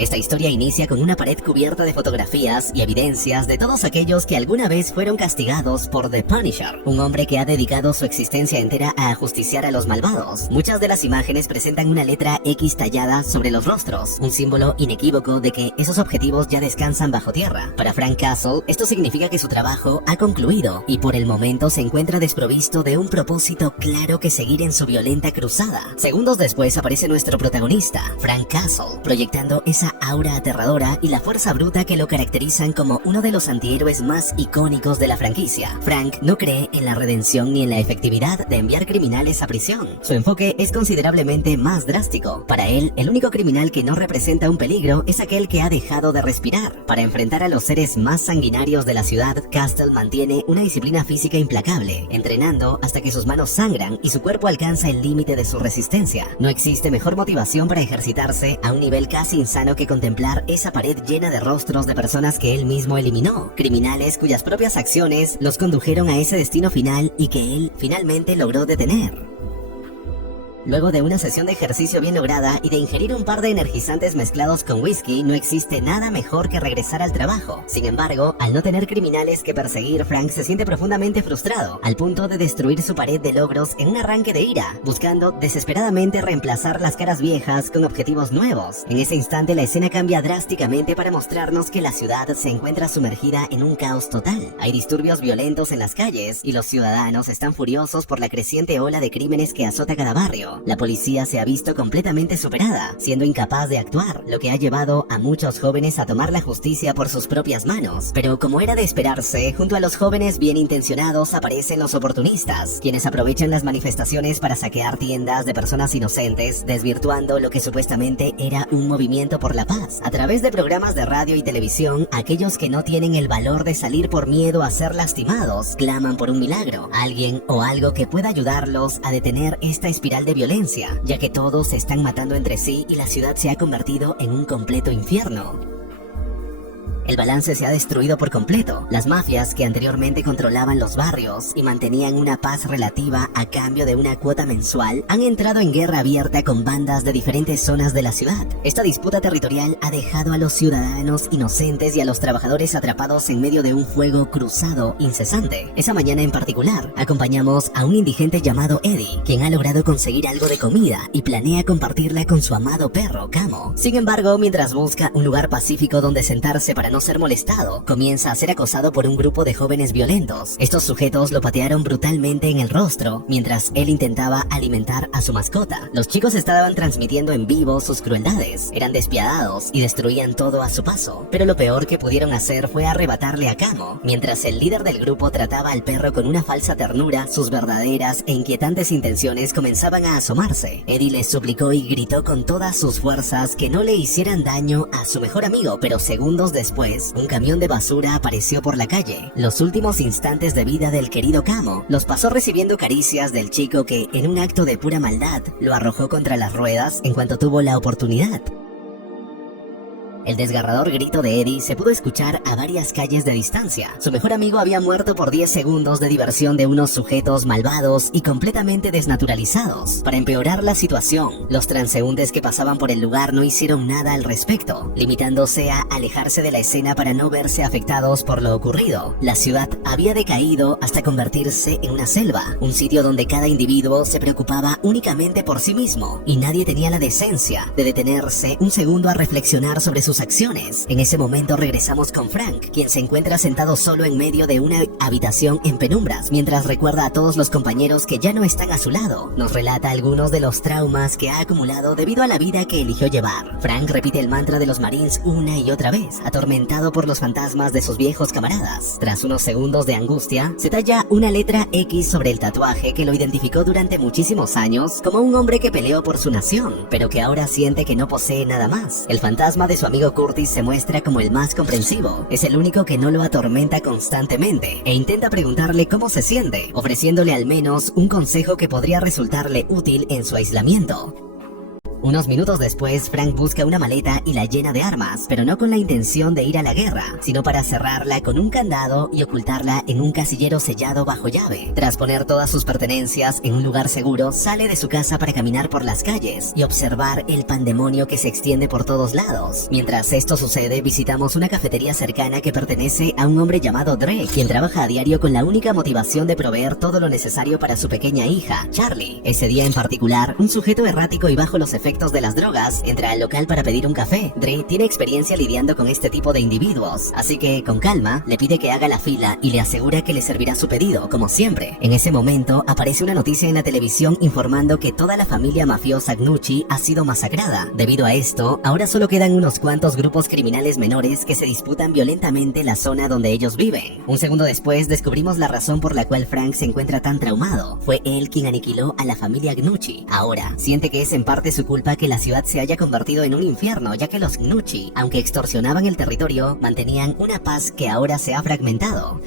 Esta historia inicia con una pared cubierta de fotografías y evidencias de todos aquellos que alguna vez fueron castigados por The Punisher, un hombre que ha dedicado su existencia entera a ajusticiar a los malvados. Muchas de las imágenes presentan una letra X tallada sobre los rostros, un símbolo inequívoco de que esos objetivos ya descansan bajo tierra. Para Frank Castle, esto significa que su trabajo ha concluido y por el momento se encuentra desprovisto de un propósito claro que seguir en su violenta cruzada. Segundos después aparece nuestro protagonista, Frank Castle, proyectando esa aura aterradora y la fuerza bruta que lo caracterizan como uno de los antihéroes más icónicos de la franquicia. Frank no cree en la redención ni en la efectividad de enviar criminales a prisión. Su enfoque es considerablemente más drástico. Para él, el único criminal que no representa un peligro es aquel que ha dejado de respirar. Para enfrentar a los seres más sanguinarios de la ciudad, Castle mantiene una disciplina física implacable, entrenando hasta que sus manos sangran y su cuerpo alcanza el límite de su resistencia. No existe mejor motivación para ejercitarse a un nivel casi insano que contemplar esa pared llena de rostros de personas que él mismo eliminó, criminales cuyas propias acciones los condujeron a ese destino final y que él finalmente logró detener. Luego de una sesión de ejercicio bien lograda y de ingerir un par de energizantes mezclados con whisky, no existe nada mejor que regresar al trabajo. Sin embargo, al no tener criminales que perseguir, Frank se siente profundamente frustrado, al punto de destruir su pared de logros en un arranque de ira, buscando desesperadamente reemplazar las caras viejas con objetivos nuevos. En ese instante, la escena cambia drásticamente para mostrarnos que la ciudad se encuentra sumergida en un caos total. Hay disturbios violentos en las calles y los ciudadanos están furiosos por la creciente ola de crímenes que azota cada barrio. La policía se ha visto completamente superada, siendo incapaz de actuar, lo que ha llevado a muchos jóvenes a tomar la justicia por sus propias manos. Pero como era de esperarse, junto a los jóvenes bien intencionados aparecen los oportunistas, quienes aprovechan las manifestaciones para saquear tiendas de personas inocentes, desvirtuando lo que supuestamente era un movimiento por la paz. A través de programas de radio y televisión, aquellos que no tienen el valor de salir por miedo a ser lastimados, claman por un milagro, alguien o algo que pueda ayudarlos a detener esta espiral de violencia, ya que todos se están matando entre sí y la ciudad se ha convertido en un completo infierno. El balance se ha destruido por completo. Las mafias que anteriormente controlaban los barrios y mantenían una paz relativa a cambio de una cuota mensual han entrado en guerra abierta con bandas de diferentes zonas de la ciudad. Esta disputa territorial ha dejado a los ciudadanos inocentes y a los trabajadores atrapados en medio de un fuego cruzado incesante. Esa mañana en particular, acompañamos a un indigente llamado Eddie, quien ha logrado conseguir algo de comida y planea compartirla con su amado perro, Camo. Sin embargo, mientras busca un lugar pacífico donde sentarse para no ser molestado, comienza a ser acosado por un grupo de jóvenes violentos. Estos sujetos lo patearon brutalmente en el rostro mientras él intentaba alimentar a su mascota. Los chicos estaban transmitiendo en vivo sus crueldades, eran despiadados y destruían todo a su paso. Pero lo peor que pudieron hacer fue arrebatarle a Camo. Mientras el líder del grupo trataba al perro con una falsa ternura, sus verdaderas e inquietantes intenciones comenzaban a asomarse. Eddie les suplicó y gritó con todas sus fuerzas que no le hicieran daño a su mejor amigo, pero segundos después, un camión de basura apareció por la calle. Los últimos instantes de vida del querido Camo los pasó recibiendo caricias del chico que, en un acto de pura maldad, lo arrojó contra las ruedas en cuanto tuvo la oportunidad. El desgarrador grito de Eddie se pudo escuchar a varias calles de distancia. Su mejor amigo había muerto por 10 segundos de diversión de unos sujetos malvados y completamente desnaturalizados. Para empeorar la situación, los transeúntes que pasaban por el lugar no hicieron nada al respecto, limitándose a alejarse de la escena para no verse afectados por lo ocurrido. La ciudad había decaído hasta convertirse en una selva, un sitio donde cada individuo se preocupaba únicamente por sí mismo, y nadie tenía la decencia de detenerse un segundo a reflexionar sobre sus acciones. En ese momento regresamos con Frank, quien se encuentra sentado solo en medio de una habitación en penumbras, mientras recuerda a todos los compañeros que ya no están a su lado. Nos relata algunos de los traumas que ha acumulado debido a la vida que eligió llevar. Frank repite el mantra de los Marines una y otra vez, atormentado por los fantasmas de sus viejos camaradas. Tras unos segundos de angustia, se talla una letra X sobre el tatuaje que lo identificó durante muchísimos años como un hombre que peleó por su nación, pero que ahora siente que no posee nada más. El fantasma de su amigo Curtis se muestra como el más comprensivo, es el único que no lo atormenta constantemente e intenta preguntarle cómo se siente, ofreciéndole al menos un consejo que podría resultarle útil en su aislamiento. Unos minutos después, Frank busca una maleta y la llena de armas, pero no con la intención de ir a la guerra, sino para cerrarla con un candado y ocultarla en un casillero sellado bajo llave. Tras poner todas sus pertenencias en un lugar seguro, sale de su casa para caminar por las calles y observar el pandemonio que se extiende por todos lados. Mientras esto sucede, visitamos una cafetería cercana que pertenece a un hombre llamado Dre, quien trabaja a diario con la única motivación de proveer todo lo necesario para su pequeña hija, Charlie. Ese día en particular, un sujeto errático y bajo los efectos de las drogas entra al local para pedir un café. Dre tiene experiencia lidiando con este tipo de individuos, así que con calma le pide que haga la fila y le asegura que le servirá su pedido, como siempre. En ese momento aparece una noticia en la televisión informando que toda la familia mafiosa Gnucci ha sido masacrada. Debido a esto, ahora solo quedan unos cuantos grupos criminales menores que se disputan violentamente la zona donde ellos viven. Un segundo después descubrimos la razón por la cual Frank se encuentra tan traumado. Fue él quien aniquiló a la familia Gnucci. Ahora siente que es en parte su culpa que la ciudad se haya convertido en un infierno, ya que los Gnucci, aunque extorsionaban el territorio, mantenían una paz que ahora se ha fragmentado.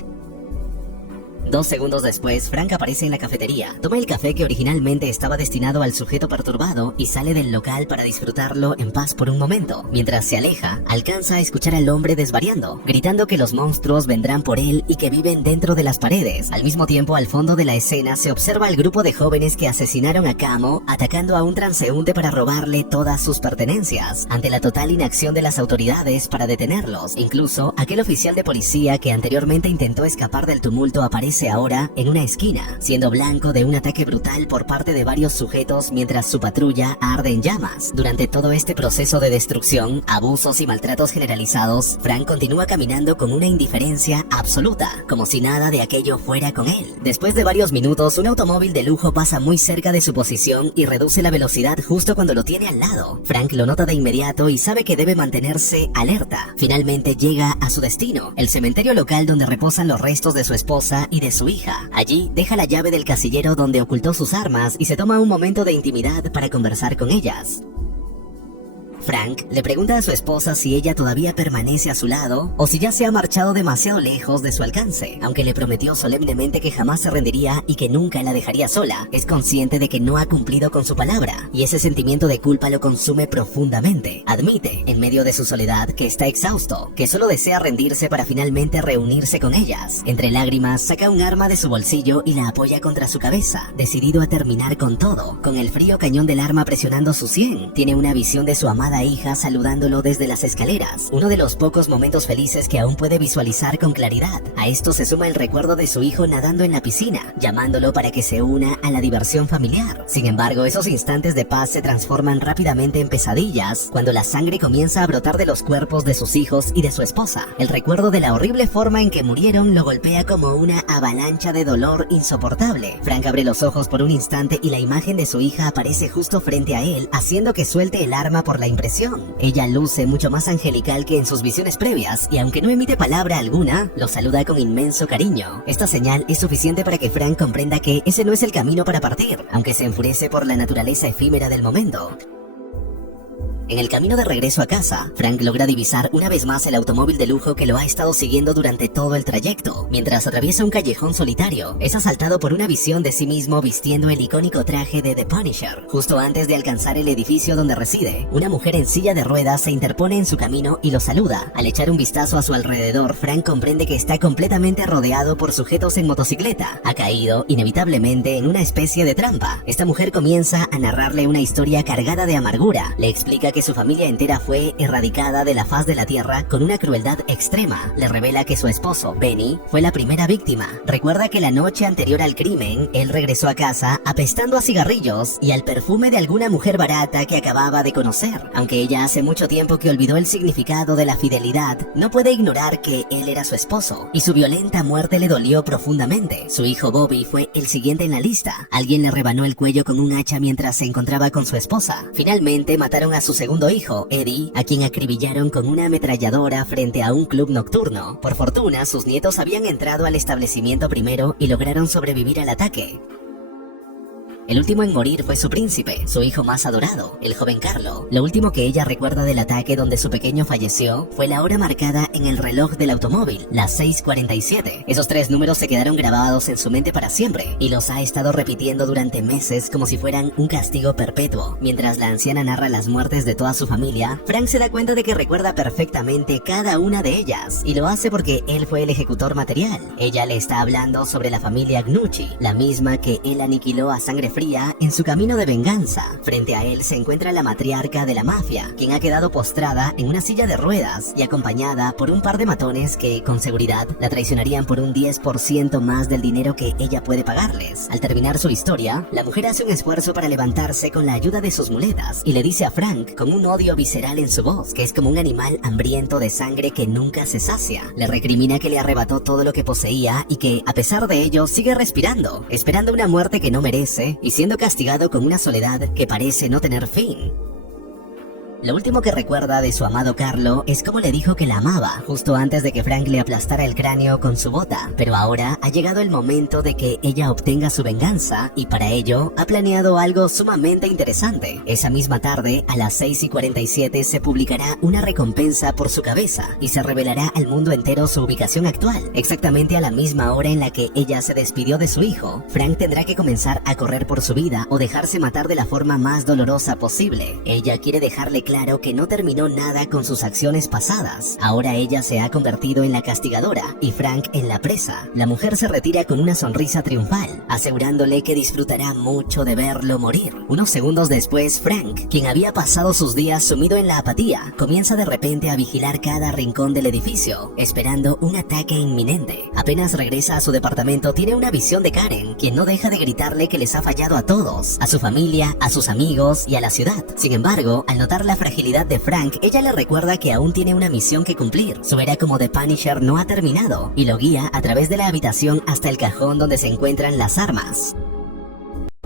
2 segundos después, Frank aparece en la cafetería, toma el café que originalmente estaba destinado al sujeto perturbado y sale del local para disfrutarlo en paz por un momento. Mientras se aleja, alcanza a escuchar al hombre desvariando, gritando que los monstruos vendrán por él y que viven dentro de las paredes. Al mismo tiempo, al fondo de la escena se observa al grupo de jóvenes que asesinaron a Camo, atacando a un transeúnte para robarle todas sus pertenencias. Ante la total inacción de las autoridades para detenerlos, incluso aquel oficial de policía que anteriormente intentó escapar del tumulto aparece ahora en una esquina, siendo blanco de un ataque brutal por parte de varios sujetos mientras su patrulla arde en llamas. Durante todo este proceso de destrucción, abusos y maltratos generalizados, Frank continúa caminando con una indiferencia absoluta, como si nada de aquello fuera con él. Después de varios minutos, un automóvil de lujo pasa muy cerca de su posición y reduce la velocidad justo cuando lo tiene al lado. Frank lo nota de inmediato y sabe que debe mantenerse alerta. Finalmente llega a su destino, el cementerio local donde reposan los restos de su esposa y de su hija. Allí deja la llave del casillero donde ocultó sus armas y se toma un momento de intimidad para conversar con ellas. Frank le pregunta a su esposa si ella todavía permanece a su lado o si ya se ha marchado demasiado lejos de su alcance. Aunque le prometió solemnemente que jamás se rendiría y que nunca la dejaría sola, es consciente de que no ha cumplido con su palabra y ese sentimiento de culpa lo consume profundamente. Admite, en medio de su soledad, que está exhausto, que solo desea rendirse para finalmente reunirse con ellas. Entre lágrimas, saca un arma de su bolsillo y la apoya contra su cabeza, decidido a terminar con todo. Con el frío cañón del arma presionando su sien, tiene una visión de su amada hija saludándolo desde las escaleras, uno de los pocos momentos felices que aún puede visualizar con claridad. A esto se suma el recuerdo de su hijo nadando en la piscina, llamándolo para que se una a la diversión familiar. Sin embargo, esos instantes de paz se transforman rápidamente en pesadillas cuando la sangre comienza a brotar de los cuerpos de sus hijos y de su esposa. El recuerdo de la horrible forma en que murieron lo golpea como una avalancha de dolor insoportable. Frank abre los ojos por un instante y la imagen de su hija aparece justo frente a él, haciendo que suelte el arma por la impresión. Ella luce mucho más angelical que en sus visiones previas y aunque no emite palabra alguna, lo saluda con inmenso cariño. Esta señal es suficiente para que Frank comprenda que ese no es el camino para partir, aunque se enfurece por la naturaleza efímera del momento. En el camino de regreso a casa, Frank logra divisar una vez más el automóvil de lujo que lo ha estado siguiendo durante todo el trayecto. Mientras atraviesa un callejón solitario, es asaltado por una visión de sí mismo vistiendo el icónico traje de The Punisher. Justo antes de alcanzar el edificio donde reside, una mujer en silla de ruedas se interpone en su camino y lo saluda. Al echar un vistazo a su alrededor, Frank comprende que está completamente rodeado por sujetos en motocicleta. Ha caído, inevitablemente, en una especie de trampa. Esta mujer comienza a narrarle una historia cargada de amargura. Le explica que su familia entera fue erradicada de la faz de la tierra con una crueldad extrema. Le revela que su esposo, Benny, fue la primera víctima. Recuerda que la noche anterior al crimen, él regresó a casa apestando a cigarrillos y al perfume de alguna mujer barata que acababa de conocer. Aunque ella hace mucho tiempo que olvidó el significado de la fidelidad, no puede ignorar que él era su esposo, y su violenta muerte le dolió profundamente. Su hijo Bobby fue el siguiente en la lista. Alguien le rebanó el cuello con un hacha mientras se encontraba con su esposa. Finalmente mataron a su segundo hijo, Eddie, a quien acribillaron con una ametralladora frente a un club nocturno. Por fortuna, sus nietos habían entrado al establecimiento primero y lograron sobrevivir al ataque. El último en morir fue su príncipe, su hijo más adorado, el joven Carlo. Lo último que ella recuerda del ataque donde su pequeño falleció fue la hora marcada en el reloj del automóvil, las 6:47. Esos 3 números se quedaron grabados en su mente para siempre y los ha estado repitiendo durante meses como si fueran un castigo perpetuo. Mientras la anciana narra las muertes de toda su familia, Frank se da cuenta de que recuerda perfectamente cada una de ellas y lo hace porque él fue el ejecutor material. Ella le está hablando sobre la familia Gnucci, la misma que él aniquiló a sangre fría en su camino de venganza. Frente a él se encuentra la matriarca de la mafia, quien ha quedado postrada en una silla de ruedas y acompañada por un par de matones que, con seguridad, la traicionarían por un 10% más del dinero que ella puede pagarles. Al terminar su historia, la mujer hace un esfuerzo para levantarse con la ayuda de sus muletas y le dice a Frank, con un odio visceral en su voz, que es como un animal hambriento de sangre que nunca se sacia. Le recrimina que le arrebató todo lo que poseía y que, a pesar de ello, sigue respirando, esperando una muerte que no merece y siendo castigado con una soledad que parece no tener fin. Lo último que recuerda de su amado Carlo es cómo le dijo que la amaba, justo antes de que Frank le aplastara el cráneo con su bota. Pero ahora ha llegado el momento de que ella obtenga su venganza y para ello ha planeado algo sumamente interesante. Esa misma tarde, a las 6:47, se publicará una recompensa por su cabeza y se revelará al mundo entero su ubicación actual. Exactamente a la misma hora en la que ella se despidió de su hijo, Frank tendrá que comenzar a correr por su vida o dejarse matar de la forma más dolorosa posible. Ella quiere dejarle claro que no terminó nada con sus acciones pasadas. Ahora ella se ha convertido en la castigadora y Frank en la presa. La mujer se retira con una sonrisa triunfal, asegurándole que disfrutará mucho de verlo morir. Unos segundos después, Frank, quien había pasado sus días sumido en la apatía, comienza de repente a vigilar cada rincón del edificio, esperando un ataque inminente. Apenas regresa a su departamento, tiene una visión de Karen, quien no deja de gritarle que les ha fallado a todos, a su familia, a sus amigos y a la ciudad. Sin embargo, al notar la fragilidad de Frank, ella le recuerda que aún tiene una misión que cumplir. Su era como The Punisher no ha terminado y lo guía a través de la habitación hasta el cajón donde se encuentran las armas.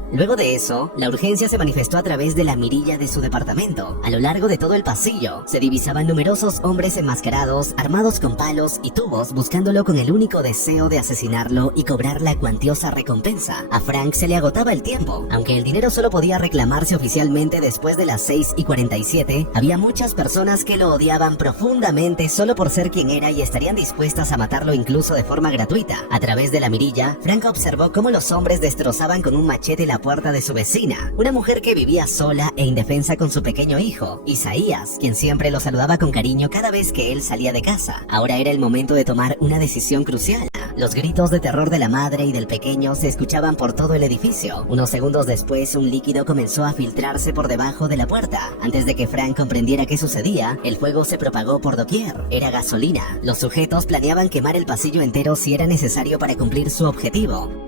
Luego de eso, la urgencia se manifestó a través de la mirilla de su departamento. A lo largo de todo el pasillo, se divisaban numerosos hombres enmascarados, armados con palos y tubos, buscándolo con el único deseo de asesinarlo y cobrar la cuantiosa recompensa. A Frank se le agotaba el tiempo. Aunque el dinero solo podía reclamarse oficialmente después de las 6:47, había muchas personas que lo odiaban profundamente solo por ser quien era y estarían dispuestas a matarlo incluso de forma gratuita. A través de la mirilla, Frank observó cómo los hombres destrozaban con un machete la puerta de su vecina, una mujer que vivía sola e indefensa con su pequeño hijo, Isaías, quien siempre lo saludaba con cariño cada vez que él salía de casa. Ahora era el momento de tomar una decisión crucial. Los gritos de terror de la madre y del pequeño se escuchaban por todo el edificio. Unos segundos después, un líquido comenzó a filtrarse por debajo de la puerta. Antes de que Frank comprendiera qué sucedía, el fuego se propagó por doquier. Era gasolina. Los sujetos planeaban quemar el pasillo entero si era necesario para cumplir su objetivo.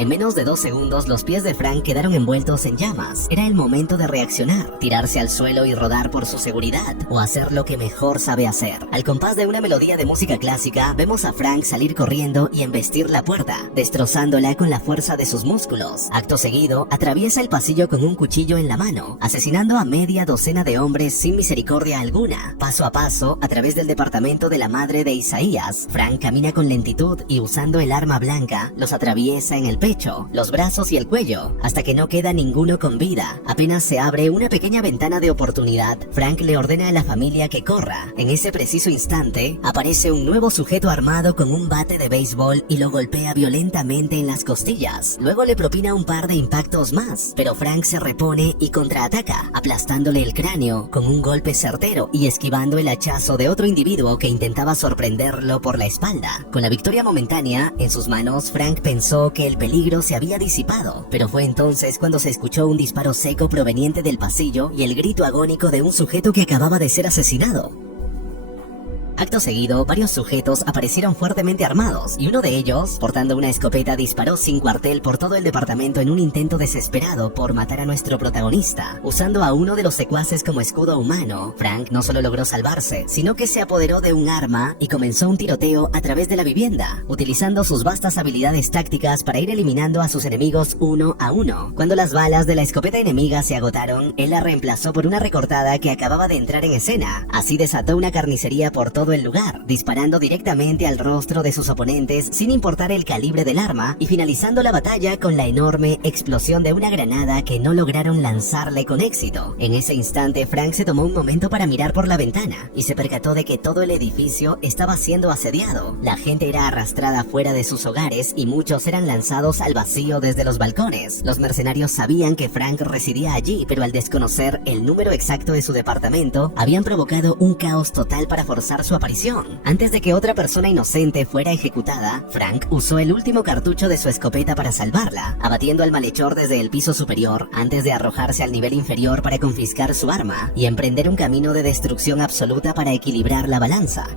En menos de 2 segundos, los pies de Frank quedaron envueltos en llamas. Era el momento de reaccionar, tirarse al suelo y rodar por su seguridad, o hacer lo que mejor sabe hacer. Al compás de una melodía de música clásica, vemos a Frank salir corriendo y embestir la puerta, destrozándola con la fuerza de sus músculos. Acto seguido, atraviesa el pasillo con un cuchillo en la mano, asesinando a media docena de hombres sin misericordia alguna. Paso a paso, a través del departamento de la madre de Isaías, Frank camina con lentitud y usando el arma blanca, los atraviesa en el pecho, los brazos y el cuello, hasta que no queda ninguno con vida. Apenas se abre una pequeña ventana de oportunidad, Frank le ordena a la familia que corra. En ese preciso instante, aparece un nuevo sujeto armado con un bate de béisbol y lo golpea violentamente en las costillas. Luego le propina un par de impactos más, pero Frank se repone y contraataca, aplastándole el cráneo con un golpe certero y esquivando el hachazo de otro individuo que intentaba sorprenderlo por la espalda. Con la victoria momentánea en sus manos, Frank pensó que el peligro se había disipado, pero fue entonces cuando se escuchó un disparo seco proveniente del pasillo y el grito agónico de un sujeto que acababa de ser asesinado. Acto seguido, varios sujetos aparecieron fuertemente armados, y uno de ellos, portando una escopeta, disparó sin cuartel por todo el departamento en un intento desesperado por matar a nuestro protagonista. Usando a uno de los secuaces como escudo humano, Frank no solo logró salvarse, sino que se apoderó de un arma y comenzó un tiroteo a través de la vivienda, utilizando sus vastas habilidades tácticas para ir eliminando a sus enemigos uno a uno. Cuando las balas de la escopeta enemiga se agotaron, él la reemplazó por una recortada que acababa de entrar en escena. Así desató una carnicería por todo todo el lugar, disparando directamente al rostro de sus oponentes sin importar el calibre del arma y finalizando la batalla con la enorme explosión de una granada que no lograron lanzarle con éxito. En ese instante, Frank se tomó un momento para mirar por la ventana y se percató de que todo el edificio estaba siendo asediado. La gente era arrastrada fuera de sus hogares y muchos eran lanzados al vacío desde los balcones. Los mercenarios sabían que Frank residía allí, pero al desconocer el número exacto de su departamento, habían provocado un caos total para forzar su aparición. Antes de que otra persona inocente fuera ejecutada, Frank usó el último cartucho de su escopeta para salvarla, abatiendo al malhechor desde el piso superior antes de arrojarse al nivel inferior para confiscar su arma y emprender un camino de destrucción absoluta para equilibrar la balanza.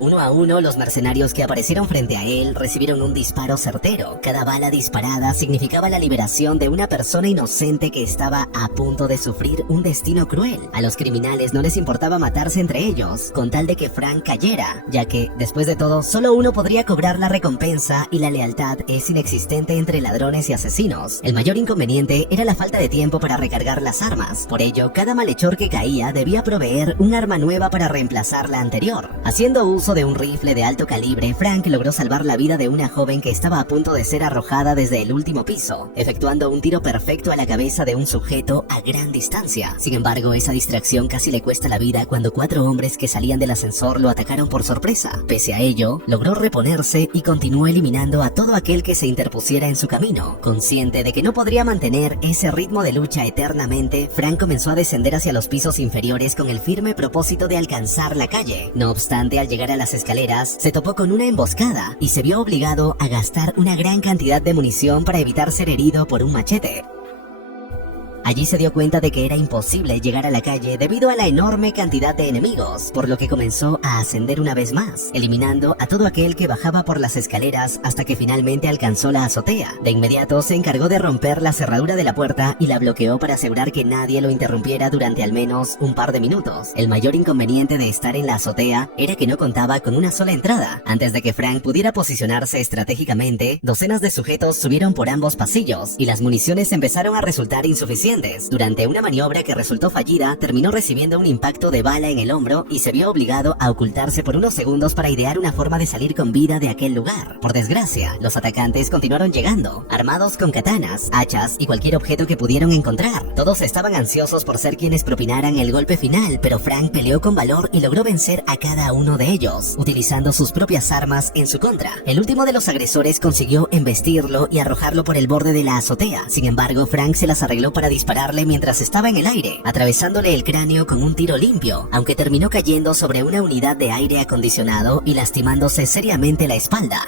Uno a uno, los mercenarios que aparecieron frente a él recibieron un disparo certero. Cada bala disparada significaba la liberación de una persona inocente que estaba a punto de sufrir un destino cruel. A los criminales no les importaba matarse entre ellos, con tal de que Frank cayera, ya que, después de todo, solo uno podría cobrar la recompensa y la lealtad es inexistente entre ladrones y asesinos. El mayor inconveniente era la falta de tiempo para recargar las armas. Por ello, cada malhechor que caía debía proveer un arma nueva para reemplazar la anterior. Haciendo uso de un rifle de alto calibre, Frank logró salvar la vida de una joven que estaba a punto de ser arrojada desde el último piso, efectuando un tiro perfecto a la cabeza de un sujeto a gran distancia. Sin embargo, esa distracción casi le cuesta la vida cuando 4 hombres que salían del ascensor lo atacaron por sorpresa. Pese a ello, logró reponerse y continuó eliminando a todo aquel que se interpusiera en su camino. Consciente de que no podría mantener ese ritmo de lucha eternamente, Frank comenzó a descender hacia los pisos inferiores con el firme propósito de alcanzar la calle. No obstante, al llegar a las escaleras, se topó con una emboscada y se vio obligado a gastar una gran cantidad de munición para evitar ser herido por un machete. Allí se dio cuenta de que era imposible llegar a la calle debido a la enorme cantidad de enemigos, por lo que comenzó a ascender una vez más, eliminando a todo aquel que bajaba por las escaleras hasta que finalmente alcanzó la azotea. De inmediato se encargó de romper la cerradura de la puerta y la bloqueó para asegurar que nadie lo interrumpiera durante al menos un par de minutos. El mayor inconveniente de estar en la azotea era que no contaba con una sola entrada. Antes de que Frank pudiera posicionarse estratégicamente, docenas de sujetos subieron por ambos pasillos y las municiones empezaron a resultar insuficientes. Durante una maniobra que resultó fallida, terminó recibiendo un impacto de bala en el hombro y se vio obligado a ocultarse por unos segundos para idear una forma de salir con vida de aquel lugar. Por desgracia, los atacantes continuaron llegando, armados con katanas, hachas y cualquier objeto que pudieron encontrar. Todos estaban ansiosos por ser quienes propinaran el golpe final, pero Frank peleó con valor y logró vencer a cada uno de ellos, utilizando sus propias armas en su contra. El último de los agresores consiguió embestirlo y arrojarlo por el borde de la azotea. Sin embargo, Frank se las arregló para dispararle mientras estaba en el aire, atravesándole el cráneo con un tiro limpio, aunque terminó cayendo sobre una unidad de aire acondicionado y lastimándose seriamente la espalda.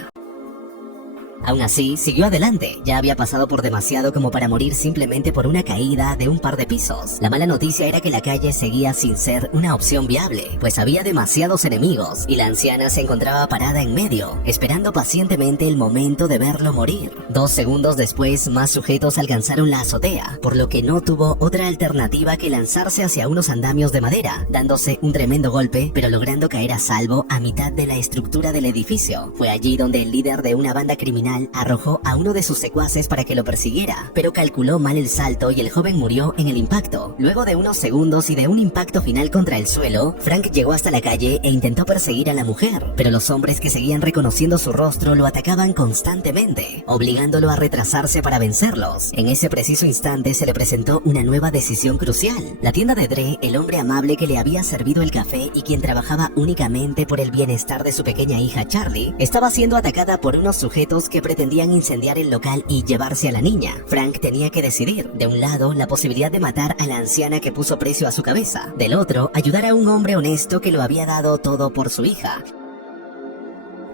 Aún así, siguió adelante. Ya había pasado por demasiado como para morir simplemente por una caída de un par de pisos. La mala noticia era que la calle seguía sin ser una opción viable, pues había demasiados enemigos y la anciana se encontraba parada en medio, esperando pacientemente el momento de verlo morir. 2 segundos después, más sujetos alcanzaron la azotea, por lo que no tuvo otra alternativa que lanzarse hacia unos andamios de madera, dándose un tremendo golpe, pero logrando caer a salvo a mitad de la estructura del edificio. Fue allí donde el líder de una banda criminal arrojó a uno de sus secuaces para que lo persiguiera, pero calculó mal el salto y el joven murió en el impacto. Luego de unos segundos y de un impacto final contra el suelo, Frank llegó hasta la calle e intentó perseguir a la mujer, pero los hombres que seguían reconociendo su rostro lo atacaban constantemente, obligándolo a retrasarse para vencerlos. En ese preciso instante se le presentó una nueva decisión crucial. La tienda de Dre, el hombre amable que le había servido el café y quien trabajaba únicamente por el bienestar de su pequeña hija Charlie, estaba siendo atacada por unos sujetos que pretendían incendiar el local y llevarse a la niña. Frank tenía que decidir, de un lado, la posibilidad de matar a la anciana que puso precio a su cabeza, del otro, ayudar a un hombre honesto que lo había dado todo por su hija.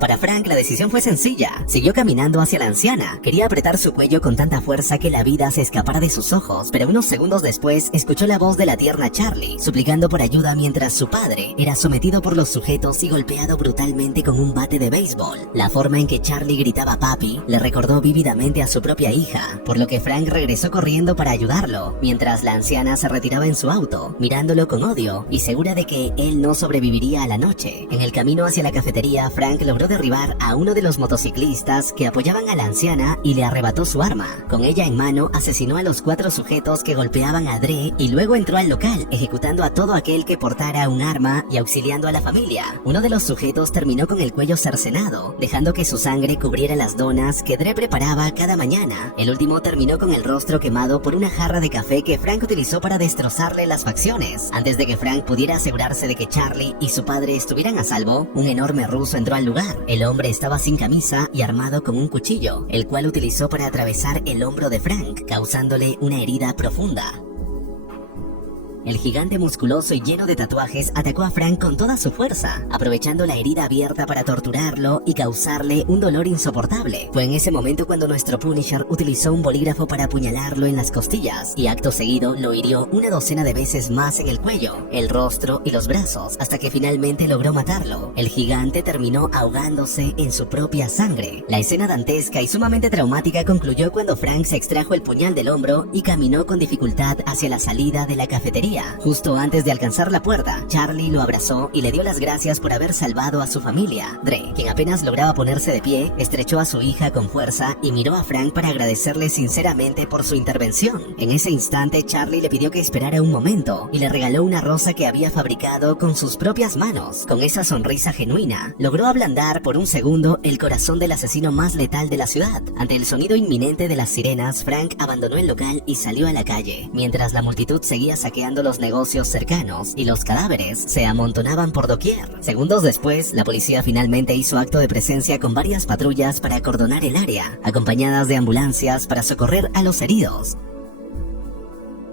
Para Frank, la decisión fue sencilla. Siguió caminando hacia la anciana. Quería apretar su cuello con tanta fuerza que la vida se escapara de sus ojos, pero unos segundos después escuchó la voz de la tierna Charlie, suplicando por ayuda mientras su padre era sometido por los sujetos y golpeado brutalmente con un bate de béisbol. La forma en que Charlie gritaba papi le recordó vívidamente a su propia hija, por lo que Frank regresó corriendo para ayudarlo, mientras la anciana se retiraba en su auto, mirándolo con odio y segura de que él no sobreviviría a la noche. En el camino hacia la cafetería, Frank logró derribar a uno de los motociclistas que apoyaban a la anciana y le arrebató su arma. Con ella en mano, asesinó a los 4 sujetos que golpeaban a Dre y luego entró al local, ejecutando a todo aquel que portara un arma y auxiliando a la familia. Uno de los sujetos terminó con el cuello cercenado, dejando que su sangre cubriera las donas que Dre preparaba cada mañana. El último terminó con el rostro quemado por una jarra de café que Frank utilizó para destrozarle las facciones. Antes de que Frank pudiera asegurarse de que Charlie y su padre estuvieran a salvo, un enorme ruso entró al lugar. El hombre estaba sin camisa y armado con un cuchillo, el cual utilizó para atravesar el hombro de Frank, causándole una herida profunda. El gigante musculoso y lleno de tatuajes atacó a Frank con toda su fuerza, aprovechando la herida abierta para torturarlo y causarle un dolor insoportable. Fue en ese momento cuando nuestro Punisher utilizó un bolígrafo para apuñalarlo en las costillas y acto seguido lo hirió una docena de veces más en el cuello, el rostro y los brazos, hasta que finalmente logró matarlo. El gigante terminó ahogándose en su propia sangre. La escena dantesca y sumamente traumática concluyó cuando Frank se extrajo el puñal del hombro y caminó con dificultad hacia la salida de la cafetería. Justo antes de alcanzar la puerta, Charlie lo abrazó y le dio las gracias por haber salvado a su familia. Dre, quien apenas lograba ponerse de pie, estrechó a su hija con fuerza y miró a Frank para agradecerle sinceramente por su intervención. En ese instante, Charlie le pidió que esperara un momento y le regaló una rosa que había fabricado con sus propias manos. Con esa sonrisa genuina, logró ablandar por un segundo el corazón del asesino más letal de la ciudad. Ante el sonido inminente de las sirenas, Frank abandonó el local y salió a la calle, mientras la multitud seguía saqueando los negocios cercanos y los cadáveres se amontonaban por doquier. Segundos después, la policía finalmente hizo acto de presencia con varias patrullas para acordonar el área, acompañadas de ambulancias para socorrer a los heridos.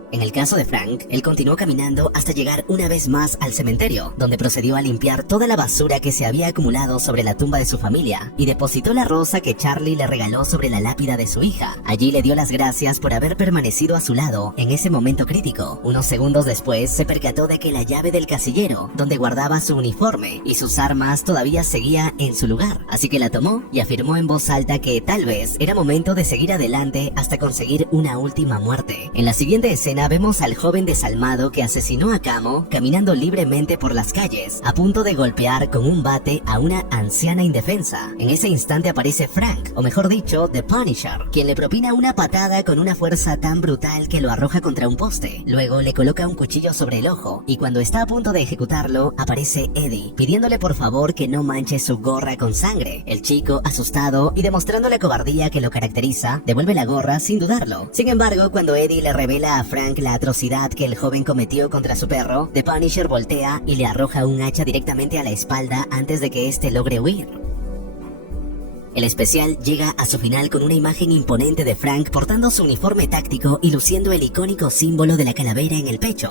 En el caso de Frank, él continuó caminando hasta llegar una vez más al cementerio, donde procedió a limpiar toda la basura que se había acumulado sobre la tumba de su familia y depositó la rosa que Charlie le regaló sobre la lápida de su hija. Allí le dio las gracias por haber permanecido a su lado en ese momento crítico. Unos segundos después, se percató de que la llave del casillero, donde guardaba su uniforme y sus armas, todavía seguía en su lugar, así que la tomó y afirmó en voz alta que tal vez era momento de seguir adelante hasta conseguir una última muerte. En la siguiente escena vemos al joven desalmado que asesinó a Camo caminando libremente por las calles, a punto de golpear con un bate a una anciana indefensa. En ese instante aparece Frank, o mejor dicho, The Punisher, quien le propina una patada con una fuerza tan brutal que lo arroja contra un poste. Luego le coloca un cuchillo sobre el ojo y cuando está a punto de ejecutarlo, aparece Eddie, pidiéndole por favor que no manche su gorra con sangre. El chico, asustado y demostrando la cobardía que lo caracteriza, devuelve la gorra sin dudarlo. Sin embargo, cuando Eddie le revela a Frank la atrocidad que el joven cometió contra su perro, The Punisher voltea y le arroja un hacha directamente a la espalda antes de que éste logre huir. El especial llega a su final con una imagen imponente de Frank portando su uniforme táctico y luciendo el icónico símbolo de la calavera en el pecho.